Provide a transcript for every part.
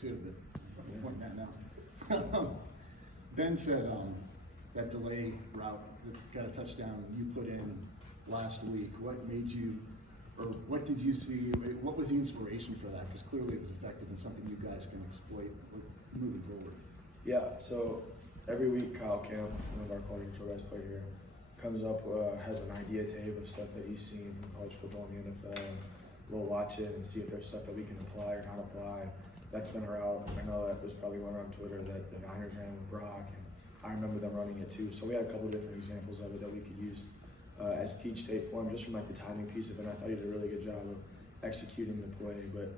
too, but I'm pointing that now. Ben said that delay route that got a touchdown you put in last week. What made you, or what did you see? What was the inspiration for that? Because clearly it was effective and something you guys can exploit moving forward. Yeah. So every week, Kyle Camp, one of our quality control guys play here, comes up, has an idea tape of stuff that he's seen from college football and the NFL. And we'll watch it and see if there's stuff that we can apply or not apply. That's been our route. I know that there's probably one on Twitter that the Niners ran with Brock, and I remember them running it too. So we had a couple different examples of it that we could use as teach tape for him, just from like the timing piece of it. I thought he did a really good job of executing the play, but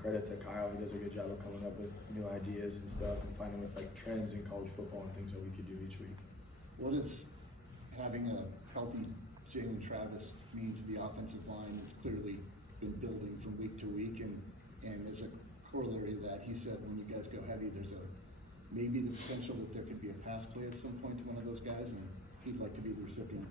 credit to Kyle. He does a good job of coming up with new ideas and stuff and finding like trends in college football and things that we could do each week. What does having a healthy Jaylen Travis mean to the offensive line? It's clearly been building from week to week, and as a corollary to that, he said when you guys go heavy, there's maybe the potential that there could be a pass play at some point to one of those guys, and he'd like to be the recipient.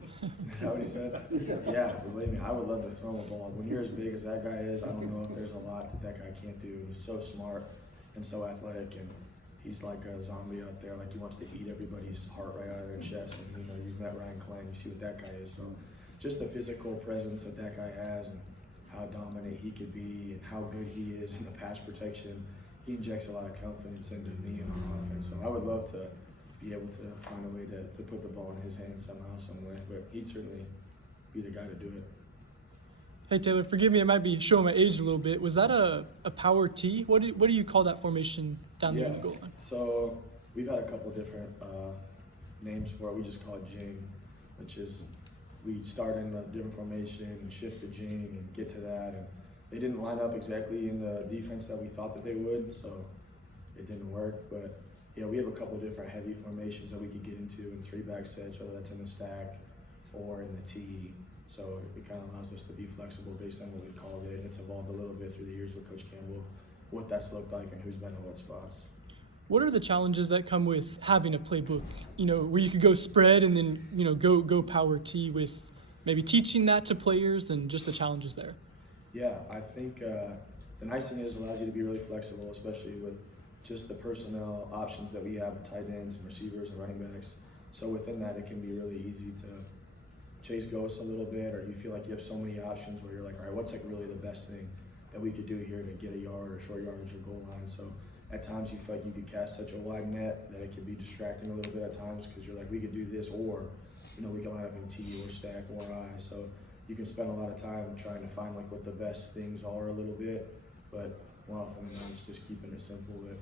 Is that what he said? Yeah, believe me, I would love to throw him a ball. When you're as big as that guy is, I don't know if there's a lot that guy can't do. He's so smart and so athletic, and he's like a zombie out there. Like he wants to eat everybody's heart right out of their chest. And you've met Ryan Clang, you see what that guy is. So just the physical presence that guy has, and how dominant he could be, and how good he is in the pass protection. He injects a lot of confidence into me and our offense. So I would love to be able to find a way to put the ball in his hands somehow, some way. But he'd certainly be the guy to do it. Hey Taylor, forgive me, I might be showing my age a little bit. Was that a power T? What do you call that formation down there in the goal line? So we've had a couple different names for it. We just call it Jing, which is we start in a different formation and shift to Jing and get to that. And they didn't line up exactly in the defense that we thought that they would, so it didn't work. But we have a couple different heavy formations that we could get into in 3-back sets, whether that's in the stack or in the T. So it kind of allows us to be flexible based on what we called it. It's evolved a little bit through the years with Coach Campbell, what that's looked like and who's been in what spots. What are the challenges that come with having a playbook, where you could go spread and then, go power T, with maybe teaching that to players and just the challenges there? Yeah, I think the nice thing is it allows you to be really flexible, especially with just the personnel options that we have with tight ends and receivers and running backs. So within that, it can be really easy to chase ghosts a little bit, or you feel like you have so many options where you're like, all right, what's like really the best thing that we could do here to get a yard or short yardage or goal line? So at times you feel like you could cast such a wide net that it can be distracting a little bit at times, because you're like, we could do this, or we can line up in T or stack or I. So you can spend a lot of time trying to find like what the best things are a little bit, but more often than not, it's just keeping it simple. But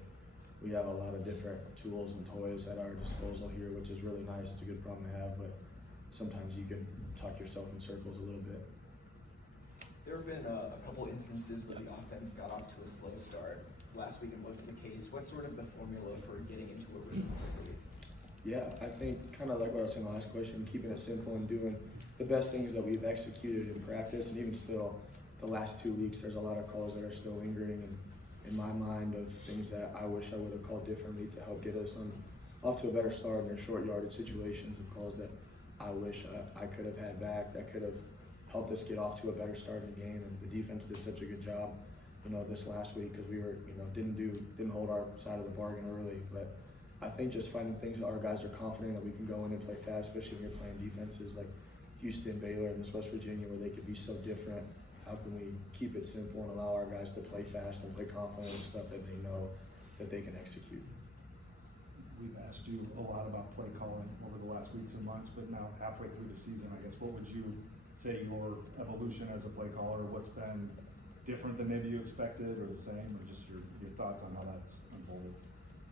we have a lot of different tools and toys at our disposal here, which is really nice. It's a good problem to have, but sometimes you can talk yourself in circles a little bit. There have been a couple instances where the offense got off to a slow start. Last week it wasn't the case. What's sort of the formula for getting into a rhythm quickly? Yeah, I think kind of like what I was saying in the last question, keeping it simple and doing the best things that we've executed in practice. And even still, the last 2 weeks, there's a lot of calls that are still lingering in my mind of things that I wish I would have called differently to help get us off to a better start in their short yardage situations, of calls that I wish I could have had back that could have helped us get off to a better start in the game. And the defense did such a good job, this last week, because we were, didn't hold our side of the bargain early. But I think just finding things that our guys are confident that we can go in and play fast, especially when you're playing defenses like Houston, Baylor, and West Virginia, where they could be so different. How can we keep it simple and allow our guys to play fast and play confident with stuff that they know that they can execute? We've asked you a lot about play calling over the last weeks and months, but now halfway through the season, I guess, what would you say your evolution as a play caller? What's been different than maybe you expected, or the same, or just your thoughts on how that's unfolded?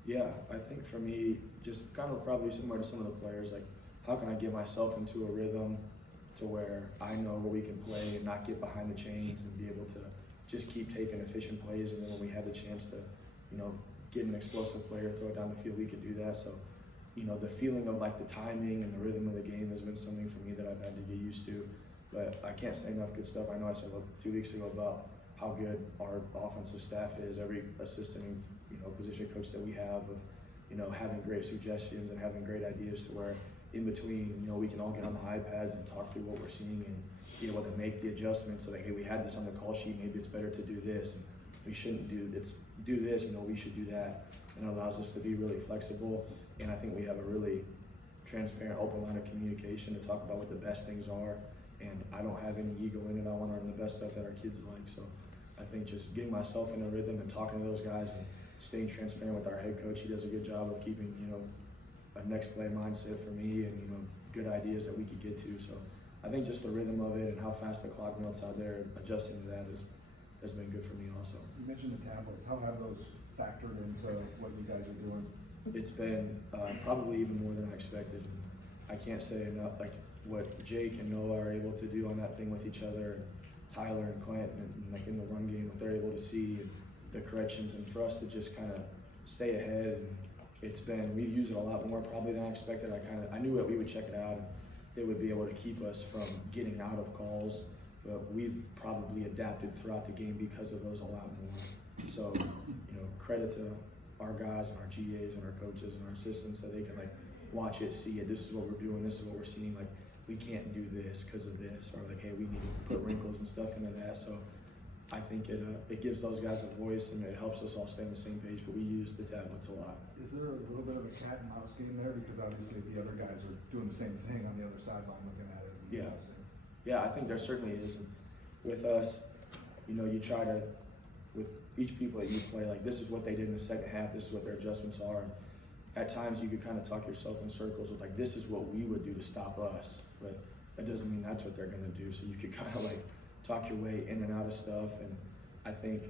Yeah, I think for me, just kind of probably similar to some of the players, like how can I get myself into a rhythm to where I know where we can play and not get behind the chains and be able to just keep taking efficient plays, and then when we have the chance to, get an explosive player, throw it down the field, we could do that. So, the feeling of like the timing and the rhythm of the game has been something for me that I've had to get used to. But I can't say enough good stuff. I know I said 2 weeks ago about how good our offensive staff is, every assistant, position coach that we have, of, having great suggestions and having great ideas to where in between, we can all get on the iPads and talk through what we're seeing and be able to make the adjustments so that, hey, we had this on the call sheet, maybe it's better to do this. And we shouldn't do, it's do this, we should do that. And it allows us to be really flexible. And I think we have a really transparent, open line of communication to talk about what the best things are. And I don't have any ego in it. I want to run the best stuff that our kids like. So I think just getting myself in a rhythm and talking to those guys and staying transparent with our head coach, he does a good job of keeping, a next play mindset for me and, good ideas that we could get to. So I think just the rhythm of it and how fast the clock melts out there, adjusting to that has been good for me also. You mentioned the tablets. How have those factored into what you guys are doing? It's been probably even more than I expected. I can't say enough, like what Jake and Noah are able to do on that thing with each other, and Tyler and Clint, and like in the run game, what they're able to see, and the corrections, and for us to just kind of stay ahead. And we've used it a lot more probably than I expected. I knew that we would check it out, and it would be able to keep us from getting out of calls, but we've probably adapted throughout the game because of those a lot more. So, credit to our guys and our GAs and our coaches and our assistants that they can watch it, see it. This is what we're doing. This is what we're seeing. We can't do this because of this, or hey, we need to put wrinkles and stuff into that. So I think it gives those guys a voice and it helps us all stay on the same page. But we use the tablets a lot. Is there a little bit of a cat and mouse game there? Because obviously the other guys are doing the same thing on the other sideline looking at it. And Yeah. adjusting. Yeah, I think there certainly is. And with us, you try to, with each people that you play, this is what they did in the second half, this is what their adjustments are. And at times you could kind of talk yourself in circles with this is what we would do to stop us, but that doesn't mean that's what they're going to do. So you could kind of talk your way in and out of stuff. And I think